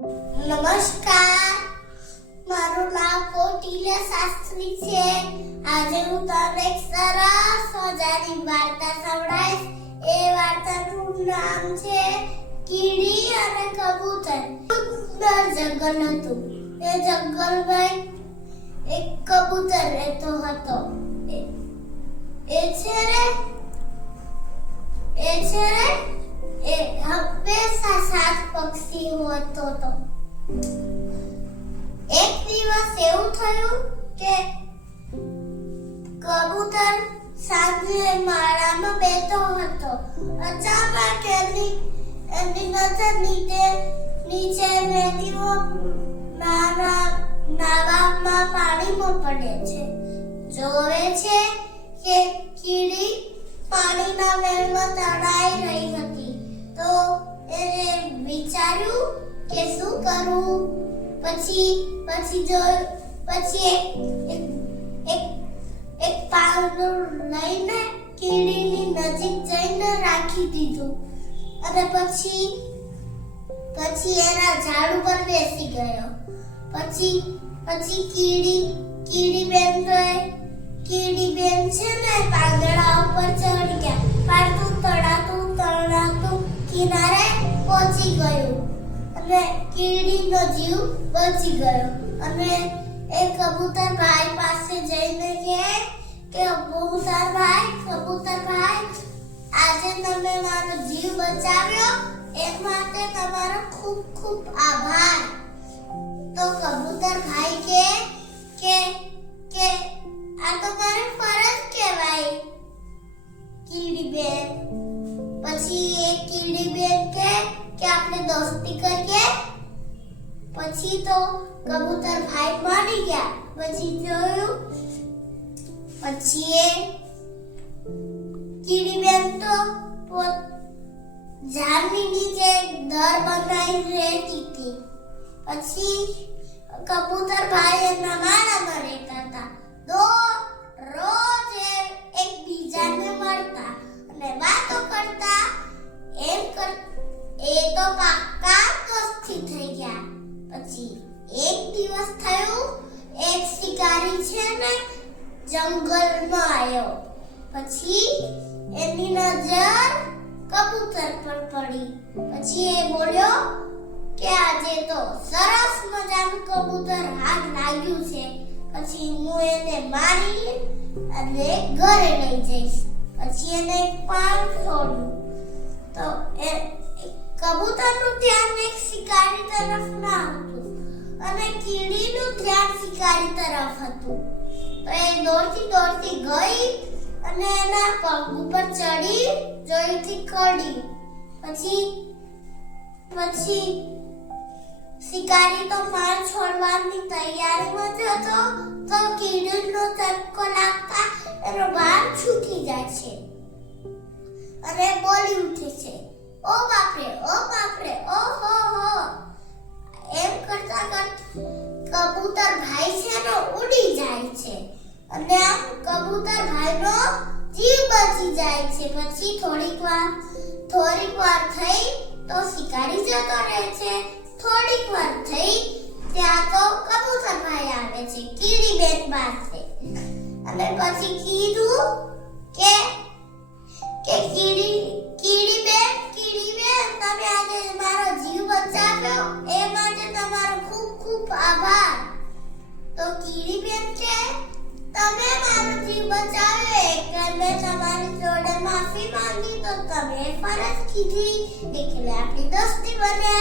નમસ્કાર. મારું નામ કોટિલા શાસ્ત્રી છે. આજે હું તમને એક સરસ મજાની વાર્તા સંભળાઈશ એ વાર્તાનું નામ છે કીડી અને કબૂતર. સુંદર જંગલ હતું. એ જંગલમાં એક કબૂતર રહેતો હતો. એ- છે રે એ છે રે એ હંમેશા પક્ષી હોતો હતો એક દિવસ એવું થયું કે કબૂતર સાંજે માળામાં બેઠો હતો. અચાનક એની એની નજર નીચે નીચે નદીઓ નાના નાવામાં પાણીમાં પડે છે. જોવે છે કરું પછી પછી જો, પછી એક, એક- એક એક લઈને કીડીની નજીક જઈને રાખી દીધું. અને પછી પછી એના ઝાડ ઉપર બેસી ગયો. પછી પછી કીડી કીડી બેન તો કીડી બેન છે ને, પાંદડા ઉપર ચડી ગયા પાડતું તળાતું તળાતું કિનારે પહોંચી ગયું. કીડીનો જીવ બચી ગયો. અને એ કબૂતર ભાઈ પાસે જઈને કહે કે કબૂતર ભાઈ કબૂતર ભાઈ આજે તમે મારો જીવ બચાવ્યો. એ માટે તમારો ખૂબ ખૂબ આભાર. તો કબૂતર ભાઈ કે કે કે આ તો મારી ફરજ કહેવાય. કીડી બેન કે આપણે દોસ્તી કરીએ? પછી તો કબૂતર ભાઈ માની ગયા. પછી જોયું, પછી એ કીડી બેન તો પોત ઝાડની નીચે દર બનાવી રહેતી હતી. પછી કબૂતર ભાઈ એમના માળામાં તો દોસ્તી થઈ ગયા પછી એક દિવસ થયું એક શિકારી છે ને જંગલમાં આવ્યો પછી એની નજર કબૂતર પર પડી પછી એ બોલ્યો કે આજે તો સરસ મજાનું કબૂતર હાથ લાગ્યું છે પછી હું એને મારી અને ઘરે લઈ જઈશ પછી એને પાન છોડ્યું તો એ કબૂતરનું ધ્યાન એક શિકારી તરફ ના હતું અને કીડીનું ધ્યાન શિકારી તરફ હતું. તો એ દોડતી દોડતી ગઈ અને એના પગ ઉપર ચડી, જોઈથી કડી પછી પછી શિકારી તો માર છોડવાની તૈયારીમાં જ હતો, તો કીડીનો ચટકો લાગતા એનો બાર છૂટી જાય છે અને બોલી ઉઠે છે. ઓ બાપરે ઓ બાપરે, ઓ હો હો. એમ કરતા કરતા કબૂતર ભાઈ છે ને, ઉડી જાય છે. અને આમ કબૂતર ભાઈનો જીવ બચી જાય છે. પછી થોડીક વાર થોડીક વાર થઈ તો શિકારી જતો રહે છે. થોડીક વાર થઈ ત્યાં તો કબૂતર ભાઈ આવે છે. કીડી બેન પાસે અને પછી કીધું કે તમે મારું જીવ બચાવ્યો એટલે મેં તમારી જોડે માફી માંગી તો તમે ફરજ કીધી. એટલે આપણી દોસ્તી બન્યા